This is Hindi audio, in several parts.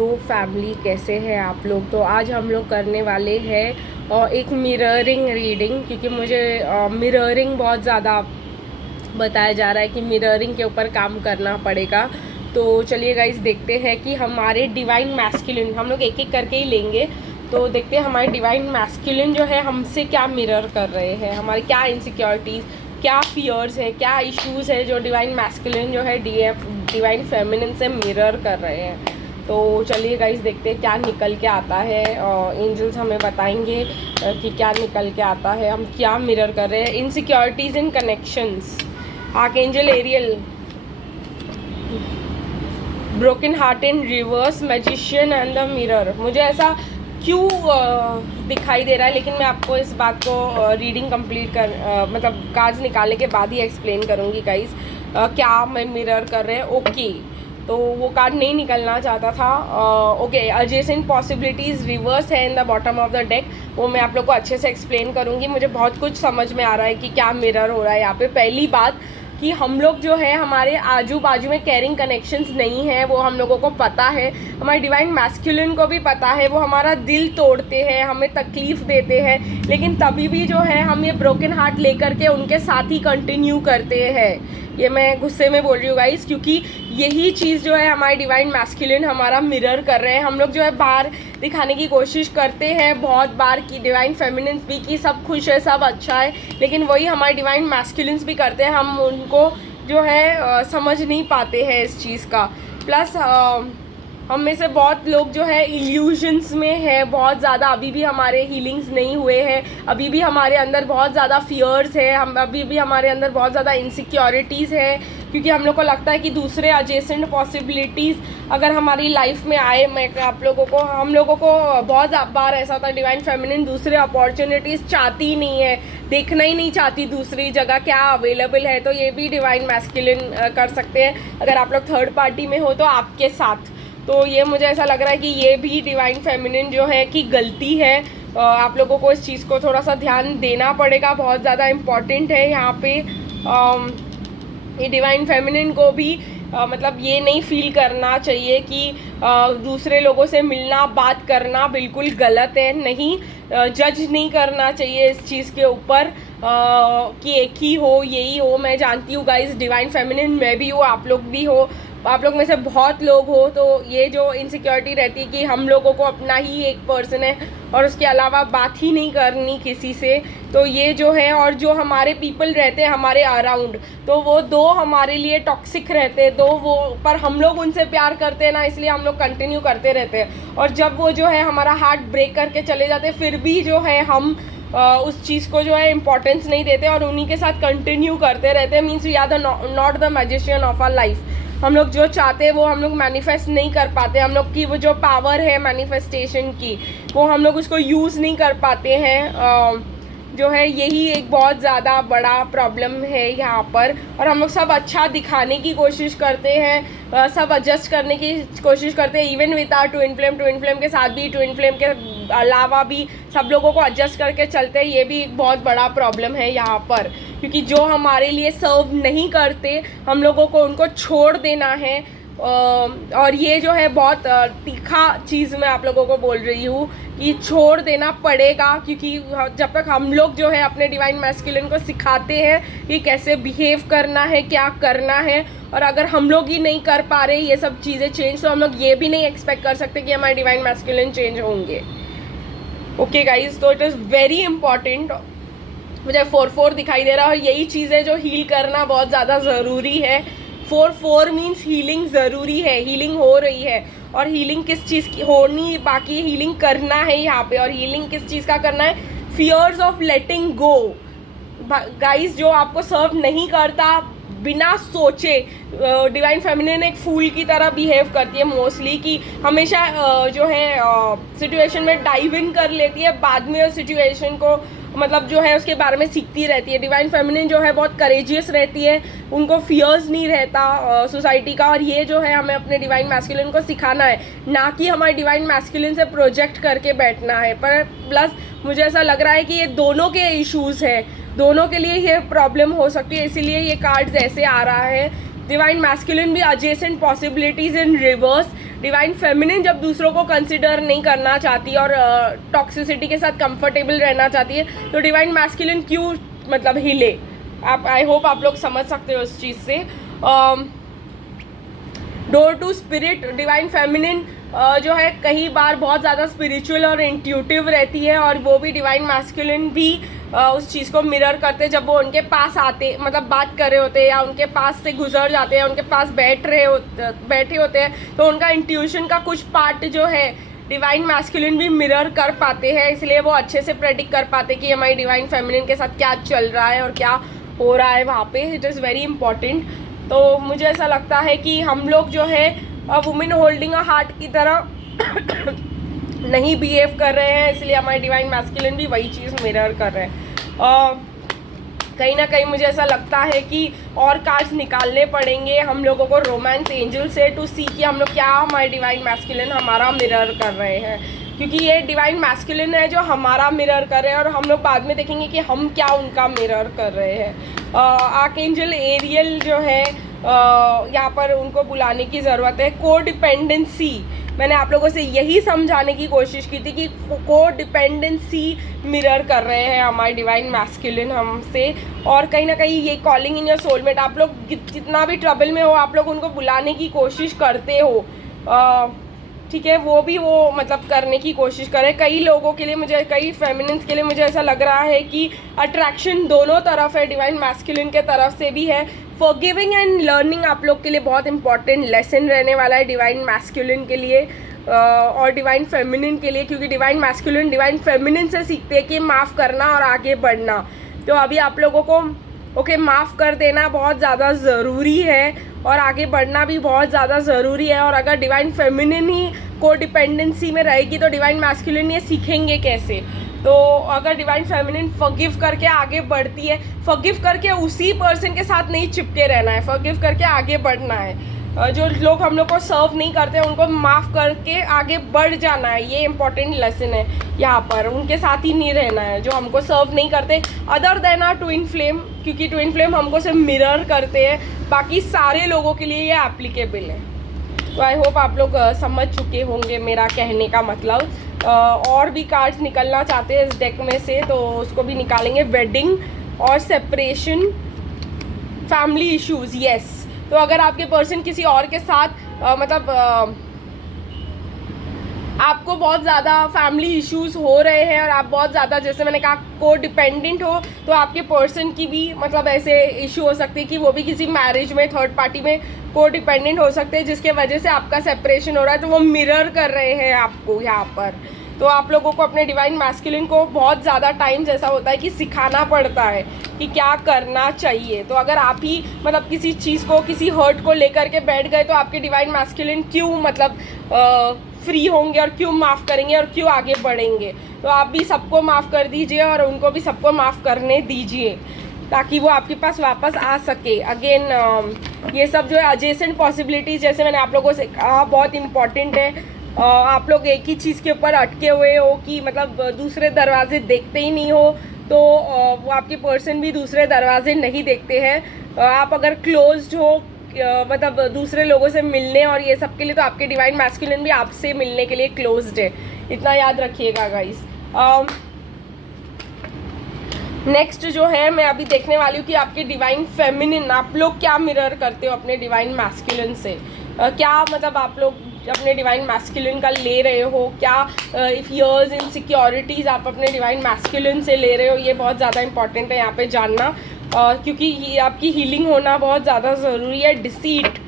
हेलो फैमिली, कैसे हैं आप लोग। तो आज हम लोग करने वाले हैं एक मिररिंग रीडिंग, क्योंकि मुझे मिररिंग बहुत ज़्यादा बताया जा रहा है कि मिररिंग के ऊपर काम करना पड़ेगा। तो चलिए गाइस, देखते हैं कि हमारे डिवाइन मैस्कुलिन, हम लोग एक एक करके ही लेंगे। तो देखते हैं हमारे डिवाइन मैस्कुलिन जो है हमसे क्या मिरर कर रहे हैं, हमारी क्या इनसिक्योरिटीज़, क्या फियर्स है, क्या इश्यूज़ है जो डिवाइन मैस्कुलिन जो है डिवाइन फेमिनिन से मिरर कर रहे हैं। तो चलिए गाइस, देखते हैं क्या निकल के आता है। एंजल्स हमें बताएंगे कि क्या निकल के आता है, हम क्या मिरर कर रहे हैं। Insecurities in connections, archangel Ariel, broken heart in reverse, magician and the mirror. मुझे ऐसा क्यों दिखाई दे रहा है, लेकिन मैं आपको इस बात को रीडिंग कंप्लीट कर मतलब कार्ड्स निकालने के बाद ही एक्सप्लेन करूँगी गाइस क्या मैं मिरर कर रहे हैं। ओके, तो वो कार्ड नहीं निकलना चाहता था। ओके, एडजेसेंट पॉसिबिलिटीज़ रिवर्स है in the bottom of the deck, वो मैं आप लोग को अच्छे से एक्सप्लेन करूँगी। मुझे बहुत कुछ समझ में आ रहा है कि क्या मिरर हो रहा है यहाँ पे। पहली बात कि हम लोग जो है, हमारे आजू बाजू में कैरिंग कनेक्शंस नहीं है, वो हम लोगों को पता है। हमारे डिवाइन मैस्कुलिन को भी पता है, वो हमारा दिल तोड़ते हैं, हमें तकलीफ़ देते हैं, लेकिन तभी भी जो है हम ये ब्रोकन हार्ट लेकर के उनके साथ ही कंटिन्यू करते हैं। ये मैं गुस्से में बोल रही हूँ गाइस, क्योंकि यही चीज़ जो है हमारे डिवाइन मैस्कुलिन हमारा मिरर कर रहे हैं। हम लोग जो है बाहर दिखाने की कोशिश करते हैं बहुत बार कि डिवाइन फेमिनिन्स भी कि सब खुश है, सब अच्छा है, लेकिन वही हमारे डिवाइन मैस्कुलिन्स भी करते हैं। हम उनको जो है समझ नहीं पाते हैं इस चीज़ का। प्लस हम में से बहुत लोग जो है इल्यूजन्स में है बहुत ज़्यादा, अभी भी हमारे हीलिंग्स नहीं हुए हैं, अभी भी हमारे अंदर बहुत ज़्यादा फियर्स है, हम अभी भी हमारे अंदर बहुत ज़्यादा इनसिक्योरिटीज़ है, क्योंकि हम लोग को लगता है कि दूसरे एडजेसेंट पॉसिबिलिटीज़ अगर हमारी लाइफ में आए, मैं आप लोगों को, हम लोगों को बहुत बार ऐसा होता है डिवाइन फेमिनिन दूसरे अपॉर्चुनिटीज़ चाहती ही नहीं है, देखना ही नहीं चाहती दूसरी जगह क्या अवेलेबल है। तो ये भी डिवाइन मैस्कुलिन कर सकते हैं अगर आप लोग थर्ड पार्टी में हो तो आपके साथ। तो ये मुझे ऐसा लग रहा है कि ये भी डिवाइन फेमिनिन जो है कि गलती है। आप लोगों को इस चीज़ को थोड़ा सा ध्यान देना पड़ेगा, बहुत ज़्यादा इम्पॉर्टेंट है यहाँ पे। ये डिवाइन फेमिनिन को भी मतलब ये नहीं फील करना चाहिए कि दूसरे लोगों से मिलना, बात करना बिल्कुल गलत है। नहीं, जज नहीं करना चाहिए इस चीज़ के ऊपर कि एक ही हो, यही हो। मैं जानती हूँ गाइस, डिवाइन फेमिनिन मैं भी हूँ, आप लोग भी हो, आप लोग में से बहुत लोग हो। तो ये जो इनसिक्योरिटी रहती है कि हम लोगों को अपना ही एक पर्सन है और उसके अलावा बात ही नहीं करनी किसी से, तो ये जो है, और जो हमारे पीपल रहते हैं हमारे अराउंड, तो वो दो हमारे लिए टॉक्सिक रहते हैं, दो वो, पर हम लोग उनसे प्यार करते हैं ना, इसलिए हम लोग कंटिन्यू करते रहते हैं। और जब वो जो है हमारा हार्ट ब्रेक करके चले जाते हैं, फिर भी जो है हम उस चीज़ को जो है इम्पोर्टेंस नहीं देते और उन्हीं के साथ कंटिन्यू करते रहते हैं। Means we are the not the magician of our life. हम लोग जो चाहते हैं वो हम लोग मैनिफेस्ट नहीं कर पाते, हम लोग की वो जो पावर है मैनिफेस्टेशन की, वो हम लोग उसको यूज़ नहीं कर पाते हैं। जो है यही एक बहुत ज़्यादा बड़ा प्रॉब्लम है यहाँ पर। और हम लोग सब अच्छा दिखाने की कोशिश करते हैं, सब एडजस्ट करने की कोशिश करते हैं, even with our twin flame के साथ भी, ट्विन फ्लेम के अलावा भी सब लोगों को एडजस्ट करके चलते हैं। ये भी एक बहुत बड़ा प्रॉब्लम है यहाँ पर, क्योंकि जो हमारे लिए सर्व नहीं करते हम लोगों को उनको छोड़ देना है। और ये जो है बहुत तीखा चीज़ मैं आप लोगों को बोल रही हूँ कि छोड़ देना पड़ेगा, क्योंकि जब तक हम लोग जो है अपने डिवाइन मैस्कुलिन को सिखाते हैं कि कैसे बिहेव करना है, क्या करना है, और अगर हम लोग ही नहीं कर पा रहे ये सब चीज़ें चेंज, तो हम लोग ये भी नहीं एक्सपेक्ट कर सकते कि हमारे डिवाइन मैस्कुलिन चेंज होंगे। ओके गाइज, तो इट इज़ वेरी इंपॉर्टेंट। मुझे 4-4 दिखाई दे रहा है और यही चीज़ है जो हील करना बहुत ज़्यादा ज़रूरी है। 4-4 मीन्स हीलिंग ज़रूरी है, हीलिंग हो रही है। और हीलिंग किस चीज़ की होनी, बाकी हीलिंग करना है यहाँ पे। और हीलिंग किस चीज़ का करना है? Fears of letting go. Guys, जो आपको सर्व नहीं करता बिना सोचे, डिवाइन फेमिनिन एक फूल की तरह बिहेव करती है मोस्टली, कि हमेशा जो है सिचुएशन में डाइव इन कर लेती है, बाद में उस सिचुएशन को मतलब जो है उसके बारे में सीखती रहती है। डिवाइन फेमिनिन जो है बहुत करेजियस रहती है, उनको फियर्स नहीं रहता सोसाइटी का। और ये जो है हमें अपने डिवाइन मैस्कुलिन को सिखाना है, ना कि हमारे डिवाइन मैस्कुलिन से प्रोजेक्ट करके बैठना है। पर प्लस मुझे ऐसा लग रहा है कि ये दोनों के इश्यूज़ हैं, दोनों के लिए ये प्रॉब्लम हो सकती है, इसीलिए ये कार्ड्स ऐसे आ रहा है। डिवाइन मैस्कुलिन भी एडजेसेंट पॉसिबिलिटीज़ इन रिवर्स, डिवाइन फेमिनिन जब दूसरों को कंसिडर नहीं करना चाहती और टॉक्सिसिटी के साथ कंफर्टेबल रहना चाहती है, तो डिवाइन मैस्कुलिन क्यों मतलब हिले? आप, आई होप आप लोग समझ सकते हो उस चीज़ से। Door to spirit, divine feminine जो है कई बार बहुत ज़्यादा स्पिरिचुअल और इंट्यूटिव रहती है, और वो भी डिवाइन मैस्कुलिन भी उस चीज़ को मिरर करते जब वो उनके पास आते, मतलब बात कर रहे होते हैं या उनके पास से गुजर जाते हैं, उनके पास बैठे होते हैं, तो उनका इंट्यूशन का कुछ पार्ट जो है डिवाइन मैस्कुलिन भी मिरर कर पाते हैं, इसलिए वो अच्छे से प्रेडिक्ट कर पाते कि हमारी डिवाइन फेमिनिन के साथ क्या चल रहा है और क्या हो रहा है वहाँ पे। It is very important. तो मुझे ऐसा लगता है कि हम लोग जो है वुमेन होल्डिंग अ हार्ट की तरह नहीं बिहेव कर रहे हैं, इसलिए हमारे डिवाइन मैस्कुलिन भी वही चीज़ मिरर कर रहे हैं। कहीं ना कहीं मुझे ऐसा लगता है कि और कार्ड्स निकालने पड़ेंगे हम लोगों को रोमांस एंजल से, टू सी कि हम लोग क्या हमारे डिवाइन मैस्कुलिन हमारा मिरर कर रहे हैं, क्योंकि ये डिवाइन मैस्कुलिन है जो हमारा मिरर कर रहे हैं, और हम लोग बाद में देखेंगे कि हम क्या उनका मिरर कर रहे हैं। आर्कएंजल एरियल जो है यहाँ पर उनको बुलाने की ज़रूरत है। कोडिपेंडेंसी, मैंने आप लोगों से यही समझाने की कोशिश की थी कि कोडिपेंडेंसी मिरर कर रहे हैं हमारे डिवाइन मैस्कुलिन हमसे, और कहीं ना कहीं ये कॉलिंग इन योर सोलमेट, आप लोग जितना भी ट्रबल में हो आप लोग उनको बुलाने की कोशिश करते हो, ठीक है, वो भी वो मतलब करने की कोशिश करें। कई लोगों के लिए मुझे, कई फेमिनिन्स के लिए मुझे ऐसा लग रहा है कि अट्रैक्शन दोनों तरफ है, डिवाइन मैस्कुलिन के तरफ से भी है। फॉरगिविंग एंड लर्निंग आप लोग के लिए बहुत इंपॉर्टेंट लेसन रहने वाला है डिवाइन मैस्कुलिन के लिए और डिवाइन फेमिनिन के लिए, क्योंकि डिवाइन मैस्कुलिन डिवाइन फेमिनिन से सीखते हैं कि माफ़ करना और आगे बढ़ना। तो अभी आप लोगों को माफ़ कर देना बहुत ज़्यादा ज़रूरी है और आगे बढ़ना भी बहुत ज़्यादा ज़रूरी है, और अगर डिवाइन फेमिनिन ही कोडिपेंडेंसी में रहेगी तो डिवाइन मैस्कुलिन ये सीखेंगे कैसे? तो अगर डिवाइन फेमिनिन फॉरगिव करके आगे बढ़ती है, फॉरगिव करके उसी पर्सन के साथ नहीं चिपके रहना है, फॉरगिव करके आगे बढ़ना है। जो लोग हम लोग को सर्व नहीं करते उनको माफ़ करके आगे बढ़ जाना है, ये इंपॉर्टेंट लेसन है यहाँ पर। उनके साथ ही नहीं रहना है जो हमको सर्व नहीं करते, other than our twin flame, क्योंकि ट्विन फ्लेम हमको सिर्फ मिरर करते हैं, बाकी सारे लोगों के लिए ये एप्लीकेबल है। तो आई होप आप लोग समझ चुके होंगे मेरा कहने का मतलब। और भी कार्ड्स निकलना चाहते हैं इस डेक में से तो उसको भी निकालेंगे। वेडिंग और सेपरेशन, फैमिली इश्यूज, यस। तो अगर आपके पर्सन किसी और के साथ आपको बहुत ज़्यादा फैमिली इश्यूज हो रहे हैं और आप बहुत ज़्यादा, जैसे मैंने कहा, को डिपेंडेंट हो, तो आपके पर्सन की भी मतलब ऐसे इशू हो सकती है कि वो भी किसी मैरिज में थर्ड पार्टी में को डिपेंडेंट हो सकते हैं, जिसके वजह से आपका सेपरेशन हो रहा है, तो वो मिरर कर रहे हैं आपको यहाँ पर। तो आप लोगों को अपने डिवाइन मैस्कुलिन को बहुत ज़्यादा टाइम जैसा होता है कि सिखाना पड़ता है कि क्या करना चाहिए। तो अगर आप ही मतलब किसी चीज़ को, किसी हर्ट को लेकर के बैठ गए तो आपके डिवाइन मैस्कुलिन क्यों मतलब फ्री होंगे और क्यों माफ़ करेंगे और क्यों आगे बढ़ेंगे? तो आप भी सबको माफ़ कर दीजिए और उनको भी सबको माफ़ करने दीजिए ताकि वो आपके पास वापस आ सके। अगेन ये सब जो है एडजेसेंट पॉसिबिलिटीज़, जैसे मैंने आप लोगों से कहा, बहुत इंपॉर्टेंट है। आप लोग एक ही चीज़ के ऊपर अटके हुए हो कि मतलब दूसरे दरवाजे देखते ही नहीं हो, तो वो आपके पर्सन भी दूसरे दरवाजे नहीं देखते हैं। आप अगर क्लोज्ड हो मतलब दूसरे लोगों से मिलने और ये सब के लिए, तो आपके डिवाइन मैस्कुलिन भी आपसे मिलने के लिए क्लोज्ड है, इतना याद रखिएगा गाइस। नेक्स्ट जो है मैं अभी देखने वाली हूँ कि आपके डिवाइन फेमिनिन, आप लोग क्या मिरर करते हो अपने डिवाइन मैस्कुलिन से। क्या मतलब आप लोग अपने डिवाइन मैस्कुलिन का ले रहे हो, क्या फियर्स इनसिक्योरिटीज़ आप अपने डिवाइन मैस्कुलिन से ले रहे हो, ये बहुत ज़्यादा इंपॉर्टेंट है यहाँ पे जानना, क्योंकि ये आपकी हीलिंग होना बहुत ज़्यादा ज़रूरी है। डिसीट,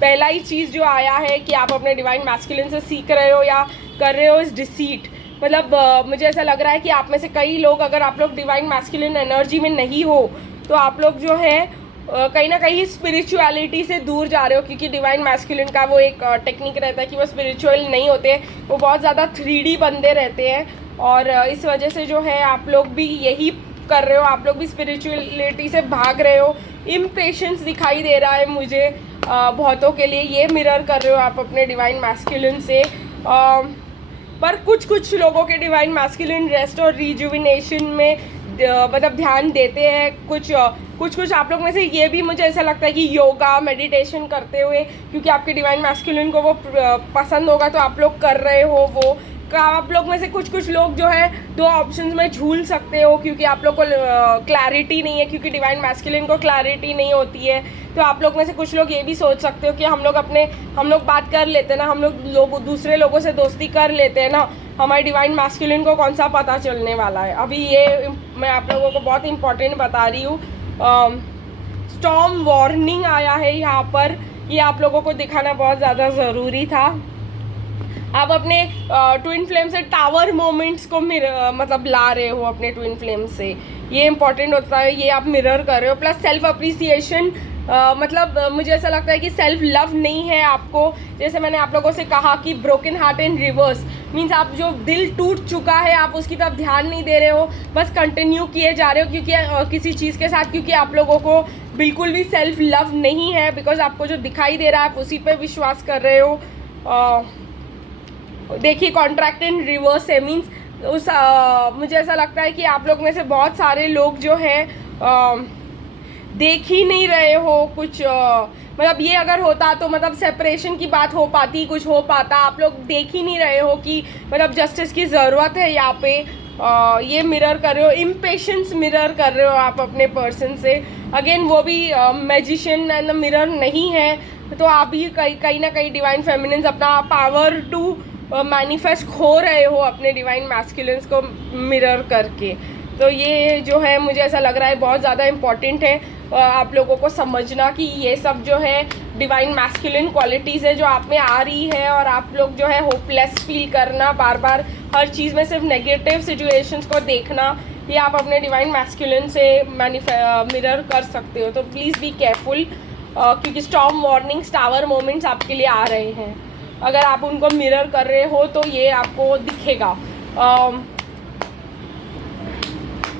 पहला ही चीज़ जो आया है कि आप अपने डिवाइन मैस्कुलिन से सीख रहे हो या कर रहे हो इस डिसीट, मतलब मुझे ऐसा लग रहा है कि आप में से कई लोग, अगर आप लोग डिवाइन मैस्कुलिन एनर्जी में नहीं हो तो आप लोग जो है कहीं ना कहीं स्पिरिचुअलिटी से दूर जा रहे हो, क्योंकि डिवाइन मैस्कुलिन का वो एक टेक्निक रहता है कि वो स्पिरिचुअल नहीं होते, वो बहुत ज़्यादा 3D बंदे रहते हैं, और इस वजह से जो है आप लोग भी यही कर रहे हो, आप लोग भी स्पिरिचुअलिटी से भाग रहे हो। इम्पेशेंस दिखाई दे रहा है मुझे बहुतों के लिए, ये मिरर कर रहे हो आप अपने डिवाइन मैस्कुलिन से। पर कुछ लोगों के डिवाइन मैस्कुलिन रेस्ट और रिजुविनेशन में मतलब ध्यान देते हैं। कुछ आप लोग में से ये भी मुझे ऐसा लगता है कि योगा मेडिटेशन करते हुए, क्योंकि आपके डिवाइन मैस्कुलिन को वो पसंद होगा तो आप लोग कर रहे हो वो। आप लोग में से कुछ लोग जो है 2 ऑप्शंस में झूल सकते हो, क्योंकि आप लोग को क्लैरिटी नहीं है, क्योंकि डिवाइन मैस्कुलिन को क्लैरिटी नहीं होती है। तो आप लोग में से कुछ लोग ये भी सोच सकते हो कि हम लोग बात कर लेते हैं ना, हम लोग दूसरे लोगों से दोस्ती कर लेते हैं ना, हमारे डिवाइन मैस्कुलिन को कौन सा पता चलने वाला है। अभी ये मैं आप लोगों को बहुत इंपॉर्टेंट बता रही हूँ। स्टॉर्म वार्निंग आया है यहाँ पर, ये आप लोगों को दिखाना बहुत ज़्यादा ज़रूरी था। आप अपने ट्विन फ्लेम से टावर मोमेंट्स को मतलब ला रहे हो अपने ट्विन फ्लेम से, ये इंपॉर्टेंट होता है, ये आप मिरर कर रहे हो। प्लस सेल्फ अप्रिसिएशन, मतलब मुझे ऐसा लगता है कि सेल्फ लव नहीं है आपको। जैसे मैंने आप लोगों से कहा कि broken heart in reverse means आप जो दिल टूट चुका है आप उसकी तरफ ध्यान नहीं दे रहे हो, बस कंटिन्यू किए जा रहे हो क्योंकि किसी चीज़ के साथ, क्योंकि आप लोगों को बिल्कुल भी सेल्फ लव नहीं है। बिकॉज आपको जो दिखाई दे रहा है आप उसी पे विश्वास कर रहे हो। देखिए कॉन्ट्रैक्ट इन रिवर्स है मीन्स मुझे ऐसा लगता है कि आप लोग में से बहुत सारे लोग जो है देख ही नहीं रहे हो कुछ, मतलब ये अगर होता तो मतलब सेपरेशन की बात हो पाती, कुछ हो पाता। आप लोग देख ही नहीं रहे हो कि मतलब जस्टिस की ज़रूरत है यहाँ पे। ये मिरर कर रहे हो, इम्पेशेंस मिरर कर रहे हो आप अपने पर्सन से। अगेन वो भी मैजिशियन एंड मिरर नहीं है, तो आप ही कहीं ना कहीं डिवाइन फेमिनिन्स अपना पावर टू मैनिफेस्ट खो रहे हो अपने डिवाइन मैस्कुलिन्स को मिरर करके। तो ये जो है मुझे ऐसा लग रहा है बहुत ज़्यादा इम्पॉर्टेंट है आप लोगों को समझना कि ये सब जो है डिवाइन मैस्कुलिन क्वालिटीज़ है जो आप में आ रही है, और आप लोग जो है होपलेस फील करना, बार बार हर चीज़ में सिर्फ नेगेटिव सिचुएशंस को देखना, ये आप अपने डिवाइन मैस्कुलिन से मिरर कर सकते हो। तो प्लीज़ बी केयरफुल, क्योंकि स्टॉर्म वार्निंग्स, टावर मोमेंट्स आपके लिए आ रहे हैं। अगर आप उनको मिरर कर रहे हो तो ये आपको दिखेगा।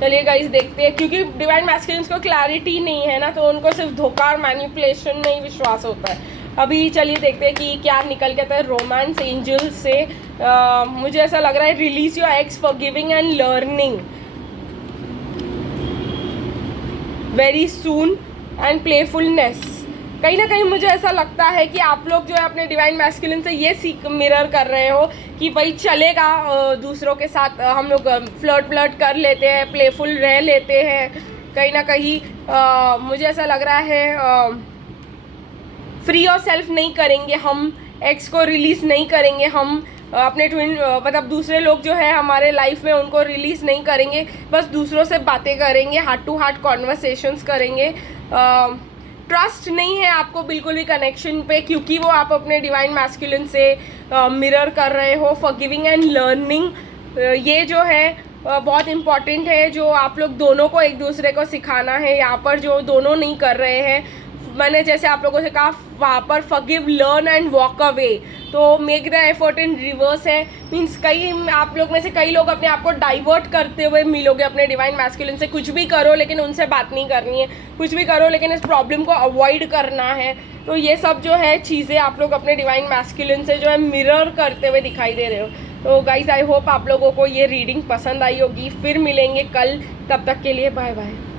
चलिए गाइस देखते हैं, क्योंकि डिवाइन मैस्कुलिन्स को क्लैरिटी नहीं है ना, तो उनको सिर्फ धोखा और मैनिपुलेशन में ही विश्वास होता है। अभी चलिए देखते हैं कि क्या निकल के आता है रोमांस एंजल से। मुझे ऐसा लग रहा है release your x, forgiving and learning very soon and playfulness. कहीं ना कहीं मुझे ऐसा लगता है कि आप लोग जो है अपने डिवाइन मैस्कुलिन से ये सीख मिरर कर रहे हो कि भाई चलेगा, दूसरों के साथ हम लोग फ्लर्ट कर लेते हैं, प्लेफुल रह लेते हैं। कहीं ना कहीं मुझे ऐसा लग रहा है फ्री और सेल्फ नहीं करेंगे हम, एक्स को रिलीज़ नहीं करेंगे हम, अपने ट्विन मतलब दूसरे लोग जो है हमारे लाइफ में उनको रिलीज़ नहीं करेंगे, बस दूसरों से बातें करेंगे, हार्ट टू हार्ट कॉन्वर्सेशंस करेंगे। ट्रस्ट नहीं है आपको बिल्कुल भी कनेक्शन पे, क्योंकि वो आप अपने डिवाइन मैस्कुलिन से मिरर कर रहे हो। फॉरगिविंग एंड लर्निंग ये जो है बहुत इम्पॉर्टेंट है, जो आप लोग दोनों को एक दूसरे को सिखाना है यहाँ पर, जो दोनों नहीं कर रहे हैं। मैंने जैसे आप लोगों से कहा वहाँ पर forgive, learn and walk away, तो make the effort in reverse है। मीन्स कई आप लोग में से कई लोग अपने आप को डाइवर्ट करते हुए मिलोगे अपने डिवाइन मैस्कुलिन से। कुछ भी करो लेकिन उनसे बात नहीं करनी है, कुछ भी करो लेकिन इस प्रॉब्लम को अवॉइड करना है। तो ये सब जो है चीज़ें आप लोग अपने डिवाइन मैस्कुलिन से जो है मिरर करते हुए दिखाई दे रहे हो। तो गाइज आई होप आप लोगों को ये रीडिंग पसंद आई होगी। फिर मिलेंगे कल, तब तक के लिए बाय बाय।